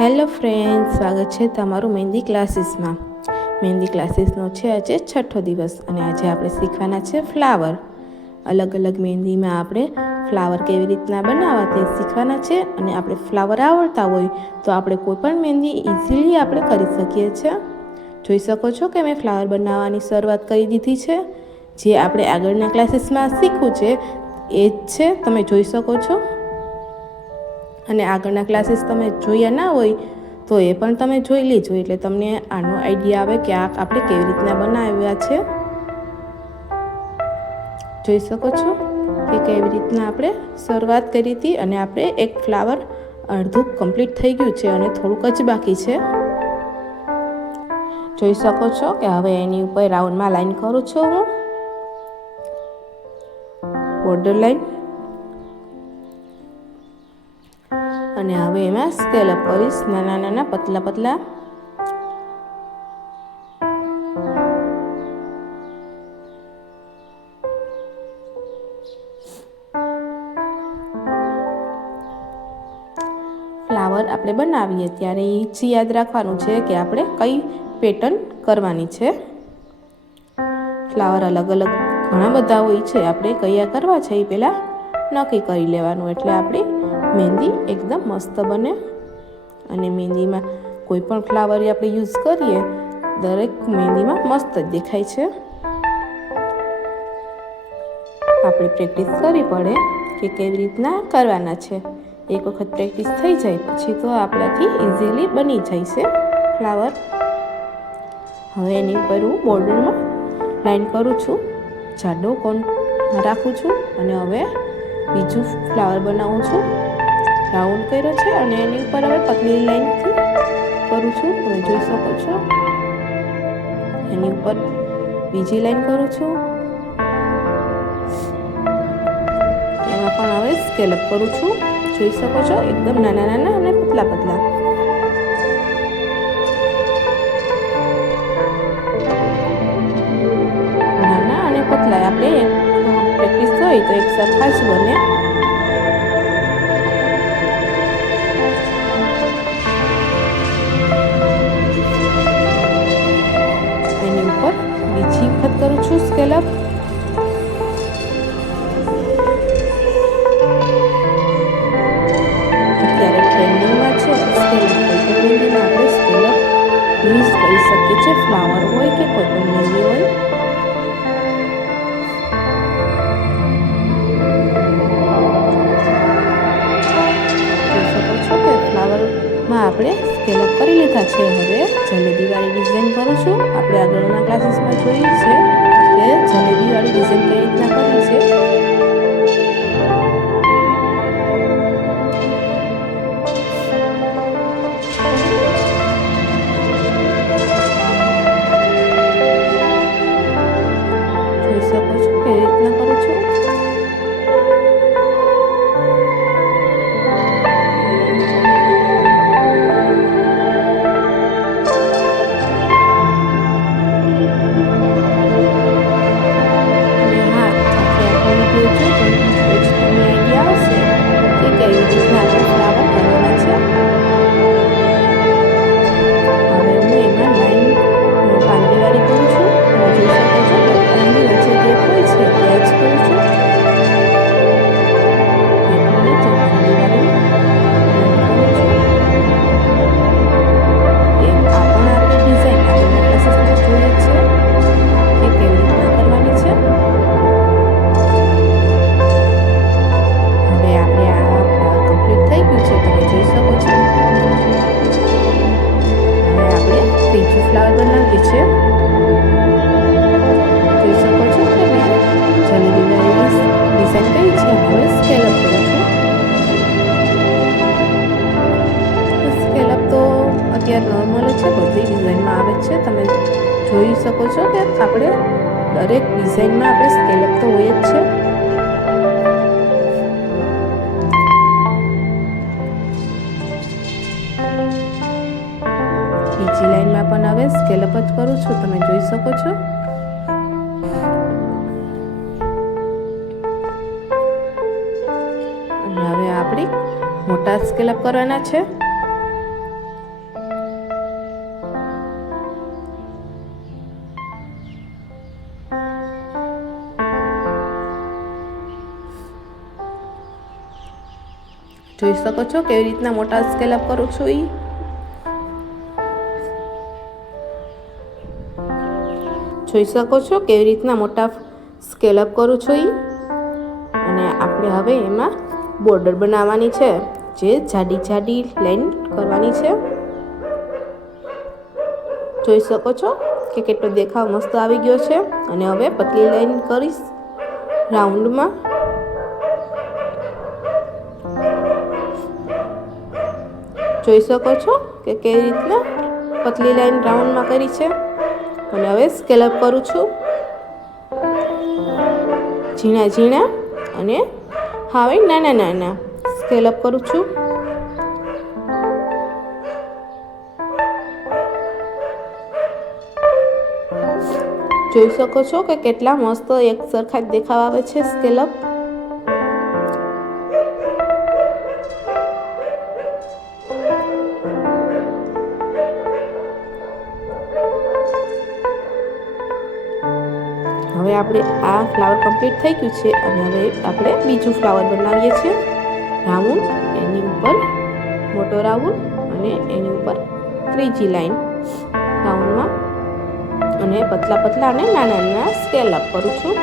Hello friends, સ્વાગત છે તમારું મહેંદી ક્લાસીસમાં. મહેંદી ક્લાસીસનો છે આજે 6થો દિવસ અને આજે આપણે શીખવાના છે ફ્લાવર. અલગ અલગ મહેંદીમાં આપણે ફ્લાવર કેવી રીતના બનાવવા તે શીખવાના છે. અને આપણે ફ્લાવર આવડતા હોય તો આપણે કોઈ પણ મહેંદી ઇઝીલી આપણે કરી શકીએ છીએ. જોઈ શકો છો કે મેં ફ્લાવર બનાવવાની શરૂઆત કરી દીધી છે. જે આપણે આગળના ક્લાસીસમાં શીખવું છે એ જ છે, તમે જોઈ શકો છો. અને આગળના ક્લાસીસ તમે જોયા ના હોય તો એ પણ તમે જોઈ લેજો, એટલે તમને આનો આઈડિયા આવે કે આ આપણે કેવી રીતના બનાવ્યા છે. જોઈ શકો છો કે કેવી રીતના આપણે શરૂઆત કરી હતી અને આપણે એક ફ્લાવર અડધું કમ્પ્લીટ થઈ ગયું છે અને થોડુંક જ બાકી છે. જોઈ શકો છો કે હવે એની ઉપર રાઉન્ડમાં લાઈન કરું છું હું, બોર્ડર લાઈન. અને હવે એમાં સ્કેલ અપ કરીશ, નાના નાના પતલા પતલા. ફ્લાવર આપણે બનાવીએ ત્યારે એ જ યાદ રાખવાનું છે કે આપણે કઈ પેટર્ન કરવાની છે. ફ્લાવર અલગ અલગ ઘણા બધા હોય છે, આપણે કયા કરવા છે એ પહેલાં નક્કી કરી લેવાનું, એટલે આપણી મહેંદી એકદમ મસ્ત બને. અને મહેંદીમાં કોઈ પણ ફ્લાવર આપણે યુઝ કરીએ દરેક મહેંદીમાં મસ્ત જ દેખાય છે. આપણે પ્રેક્ટિસ કરવી પડે કે કેવી રીતના કરવાના છે. એક વખત પ્રેક્ટિસ થઈ જાય પછી તો આપણાથી ઇઝીલી બની જાય છે ફ્લાવર. હવે એની ઉપર હું બોર્ડરમાં લાઈન કરું છું, જાડો કોન રાખું છું. અને હવે બીજું ફ્લાવર બનાવું છું. રાઉન્ડ કર્યો છે અને એની ઉપર હવે પતલી લાઈનથી કરું છું, તમે જોઈ શકો છો. એની ઉપર બીજી લાઈન કરું છું. એમાં પણ હવે સ્કેલ અપ કરું છું. જોઈ શકો છો એકદમ નાના નાના અને પતલા પતલા. નાના અને પતલા આપણે પ્રેક્ટિસ હોય તો એક સરખા જ બને. એની ઉપર બીજી વખત કરું છું સ્કેલ અપ. અત્યારે ટ્રેન્ડિંગમાં છે સ્કેલ અપ. કોઈ પણ મહેંદીમાં આપણે સ્કેલ અપ યુઝ કરી શકીએ છીએ, ફ્લાવર હોય કે કોઈ પણ મહેંદી હોય. જોઈ શકો છો કે ફ્લાવરમાં આપણે સ્કેલ અપ કરી લીધા છે. હવે જલેબીવાળી ડિઝાઇન કરું છું. આપણે આગળના ક્લાસીસમાં જોઈ છે કે જલેબીવાળી ડિઝાઇન કઈ રીતના કરવી છે. જોઈ શકો છો કેવી રીતના કરું છું. ફ્લાવર બનાવીએ છીએ. જોઈ શકો છો કે મેં જલેબીવાળી ડિઝાઇન કરી છે. હવે સ્કેલ અપ કરું છું. સ્કેલ અપ તો અત્યારે નોર્મલ છે, બધી ડિઝાઇનમાં આવે છે. તમે જોઈ શકો છો કે આપણે દરેક ડિઝાઇનમાં આપણે સ્કેલ અપ તો હોય જ છે. બીજી લાઈનમાં પણ હવે સ્કેલ અપ જ કરું છું, તમે જોઈ શકો છો. અને હવે આપણે મોટા સ્કેલ અપ કરવાના છે. જોઈ શકો છો કેવી રીતના મોટા સ્કેલ અપ કરું છું. જોઈ શકો છો કેવી રીતના મોટા સ્કેલ અપ કરું છું. અને આપણે હવે એમાં બોર્ડર બનાવવાની છે, જે જાડી જાડી લાઈન કરવાની છે. જોઈ શકો છો કે કેટલો દેખાવ મસ્ત આવી ગયો છે. અને હવે પતલી લાઈન કરીશ રાઉન્ડમાં. જોઈ શકો છો કે કેવી રીતના પતલી લાઈન રાઉન્ડમાં કરી છે. અને હવે સ્કેલ અપ કરું છું ઝીણા ઝીણા અને હવે નાના નાના સ્કેલ અપ કરું છું. જોઈ શકો છો કે કેટલા મસ્ત એક સરખા જ દેખાવ આવે છે સ્કેલ અપ. હવે આપણે આ ફ્લાવર કમ્પ્લીટ થઈ ગયું છે અને હવે આપણે બીજું ફ્લાવર બનાવીએ છીએ રાઉન્ડ. એની ઉપર મોટો રાઉન્ડ અને એની ઉપર ત્રીજી લાઈન રાઉન્ડમાં અને પતલા પતલા અને નાના નાના સ્કેલ અપ કરું છું.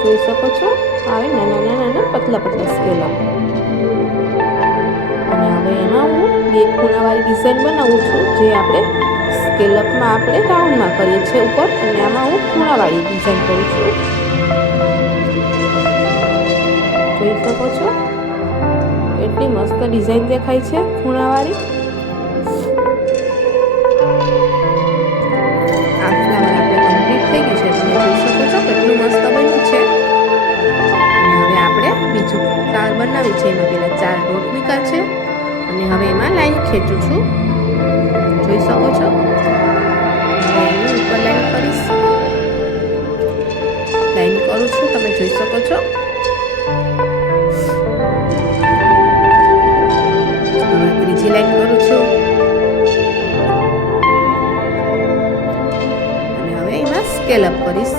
જોઈ શકો છો હવે નાના નાના પતલા પતલા સ્કેલ અપ. અને હવે એમાં હું બે ખૂણાવાળી ડિઝાઇન બનાવું છું, જે આપણે સ્કેલ અપમાં આપણે રાઉન્ડમાં કરીએ છીએ ઉપર, અને આમાં હું ખૂણાવાળી ડિઝાઇન કરું છું. જોઈ શકો છો કેટલી મસ્ત ડિઝાઇન દેખાય છે ખૂણાવાળી. આ ફ્લાવર આપણે કમ્પ્લીટ થઈ ગયું છે. તમે જોઈ શકો છો કેટલું મસ્ત બન્યું છે. અને હવે આપણે બીજું ફ્લાવર બનાવી છે. એમાં પેલા 4 ડોટ મૂક્યા છે અને હવે એમાં લાઈન ખેંચું છું. જોઈ શકો છો એની ઉપર લાઈન કરીશ. લાઈન કરું છું, તમે જોઈ શકો છો. હવે ત્રીજી લાઈન કરું છું અને હવે એમાં સ્કેલ અપ કરીશ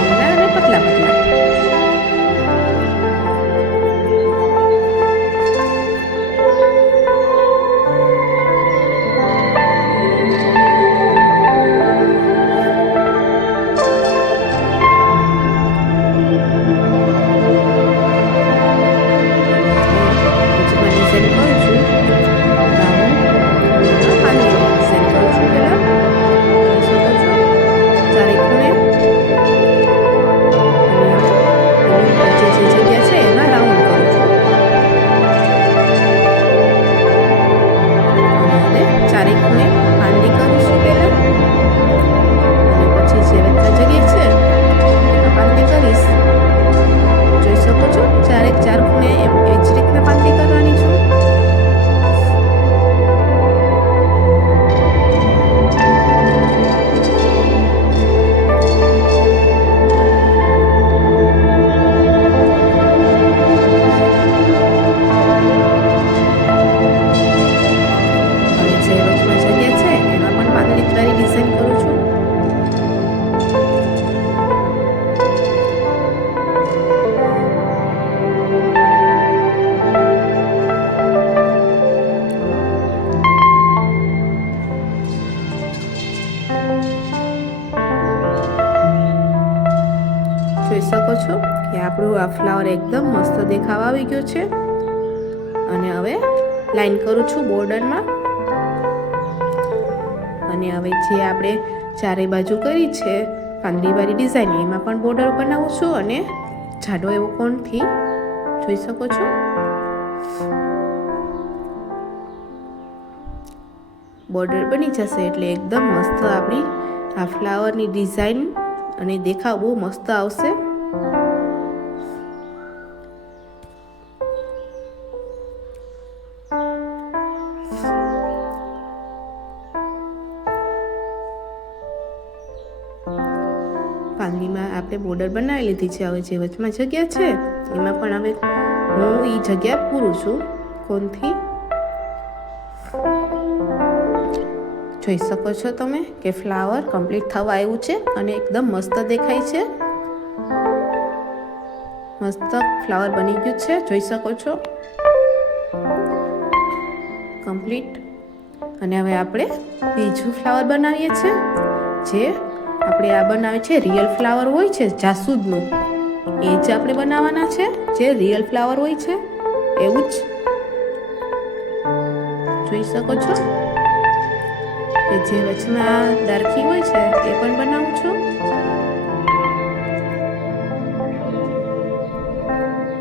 નાના અને પતલા પતલા. જોઈ શકો છો કે આપણું આ ફ્લાવર એકદમ મસ્ત દેખાવ આવી ગયો છે. અને હવે લાઈન કરું છું બોર્ડરમાં. અને હવે જે આપણે ચારે બાજુ કરી છે પાંદડીવાળી ડિઝાઇન, એમાં પણ બોર્ડર બનાવું છું અને જાડો એવો કોણથી. જોઈ શકો છો બોર્ડર બની જશે એટલે એકદમ મસ્ત આપણી આ ફ્લાવરની ડિઝાઇન અને દેખાવ બહુ મસ્ત આવશે. પાંદડીમાં આપણે બોર્ડર બનાવી લીધી છે. હવે જે વચમાં જગ્યા છે એમાં પણ હવે હું એ જગ્યા પૂરું છું કોનથી. જોઈ શકો છો તમે કે ફ્લાવર કમ્પ્લીટ થવા આવ્યું છે અને એકદમ મસ્ત દેખાય છે. મસ્ત ફ્લાવર બની ગયું છે, જોઈ શકો છો કમ્પ્લીટ. અને હવે આપણે બીજું ફ્લાવર બનાવીએ છીએ. જે આપણે આ બનાવીએ છીએ રિયલ ફ્લાવર હોય છે જાસૂદનું, એ જ આપણે બનાવવાના છે. જે રિયલ ફ્લાવર હોય છે એવું જ જોઈ શકો છો કે જે વચમાં ડાર્કી હોય છે એ પણ બનાવું છું.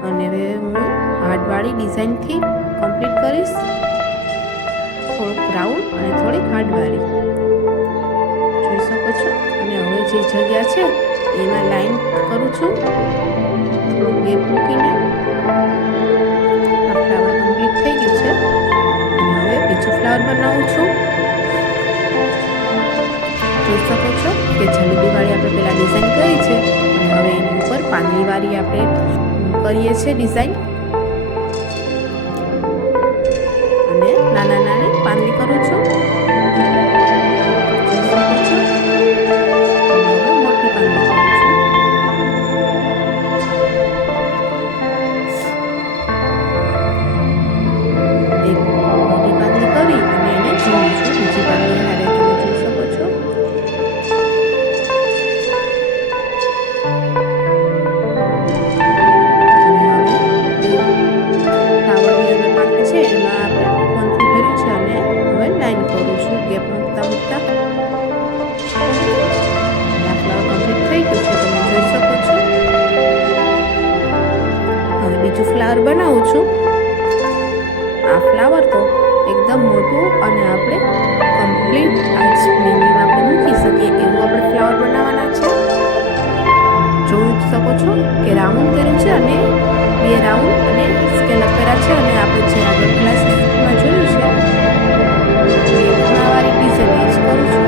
અને હવે હું હાર્ડવાળી ડિઝાઇનથી કમ્પ્લીટ કરીશ. થોડુંક રાઉન્ડ અને થોડીક હાર્ડવાળી જોઈ શકો છો. અને હવે જે જગ્યા છે એમાં લાઈન કરું છું, થોડુંક ગેપ મૂકીને. આ ફ્લાવર કમ્પ્લીટ થઈ ગયું છે. અને હવે બીજું ફ્લાવર બનાવું છું. જોઈ શકો છો કે જલેબીવાળી આપણે પહેલાં ડિઝાઇન કરી છે અને હવે એની ઉપર પાંદડીવાળી આપણે કરીએ છીએ ડિઝાઇન. અને નાના નાની પાંદડી કરું છું. જોઈ શકો છો. અને હવે મોટી પાંદડી કરું છું. એક મોટી પાંદડી કરી અને એને જોડું છું બીજી પાંદડી હારે. તમે જોઈ શકો છો. બીજું ફ્લાવર બનાવું છું. આ ફ્લાવર તો એકદમ મોટું અને આપણે કમ્પ્લીટ આજ મહેંદીમાં આપણે મૂકી શકીએ એવું આપણે ફ્લાવર બનાવવાના છે. જોઈ શકો છો કે રાઉન્ડ કર્યું છે અને બે રાઉન્ડ અને સ્કેલઅપ કર્યા છે. અને આપણે જે આગળ ક્લાસમાં જોયું છે બે ખૂણાવાળી ડિઝાઇન જ કરું છું.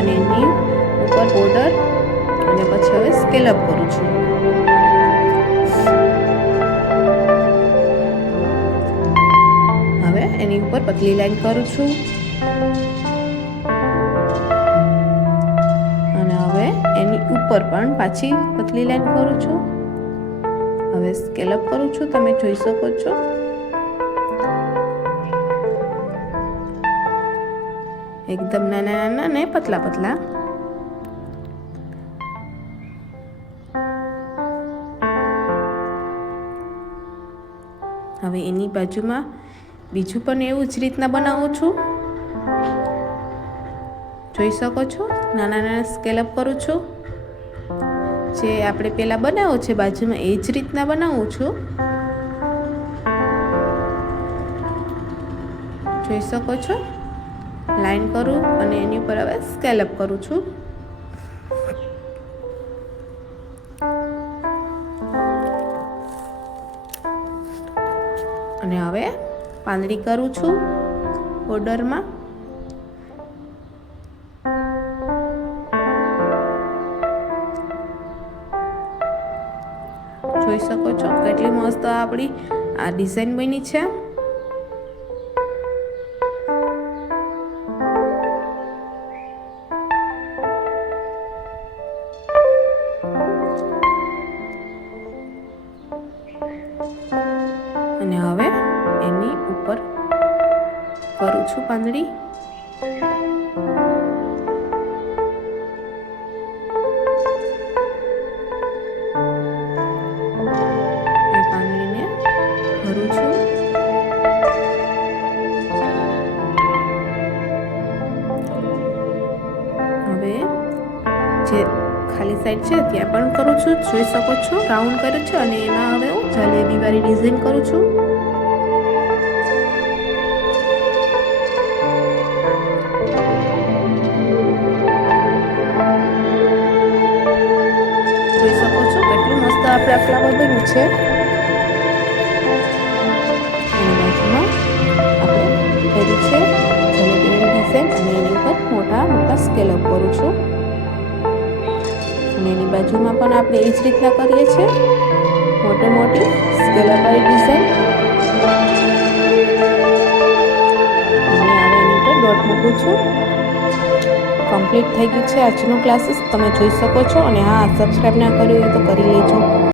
અને એની ઉપર બોર્ડર અને પછી હવે સ્કેલઅપ કરું છું. હવે એની ઉપર પતલી લાઈન કરું છું. અને હવે એની ઉપર પણ પાછી પતલી લાઈન કરું છું. હવે સ્કેલઅપ કરું છું. તમે જોઈ શકો છો. એકદમ નાના નાના ને પતલા પતલા. હવે એની બાજુમાં બીજું પણ એવું જ રીતના બનાવું છું. જોઈ શકો છો નાના નાના સ્કેલઅપ કરું છું. જે આપણે પહેલાં બનાવો છે બાજુમાં એ જ રીતના બનાવું છું. જોઈ શકો છો. લાઈન કરું અને એની ઉપર હવે સ્કેલઅપ કરું છું. અને હવે પાંદડી કરું છું બોર્ડરમાં. જોઈ શકો છો કેટલી મસ્ત આપણી આ ડિઝાઇન બની છે. અને હવે એની ઉપર કરું છું પાંદડી. એ પાંદડીને ભરું છું. ખાલી સાઈડ છે ત્યાં પણ કરું છું. જોઈ શકો છો રાઉન્ડ કર્યું છે અને એમાં હવે હું જલેબી વાળી ડિઝાઇન કરું છું. જોઈ શકો છો કેટલું મસ્ત આપણે આ ફ્લાવર બન્યું છે. એની બાજુમાં આપણે કર્યું છે જલેબીની ડિઝાઇન અને એની ઉપર મોટા મોટા સ્કેલઅપ કરું છું. અને એની બાજુમાં પણ આપણે એ જ રીતના કરીએ છીએ મોટી મોટી સ્કેલઅપ વાળી ડિઝાઇન. અને હવે એની ઉપર ડોટ મૂકું છું. કમ્પ્લીટ થઈ ગયું છે આજનું ક્લાસીસ, તમે જોઈ શકો છો. અને હા, સબસ્ક્રાઈબ ના કર્યું હોય તો કરી લેજો.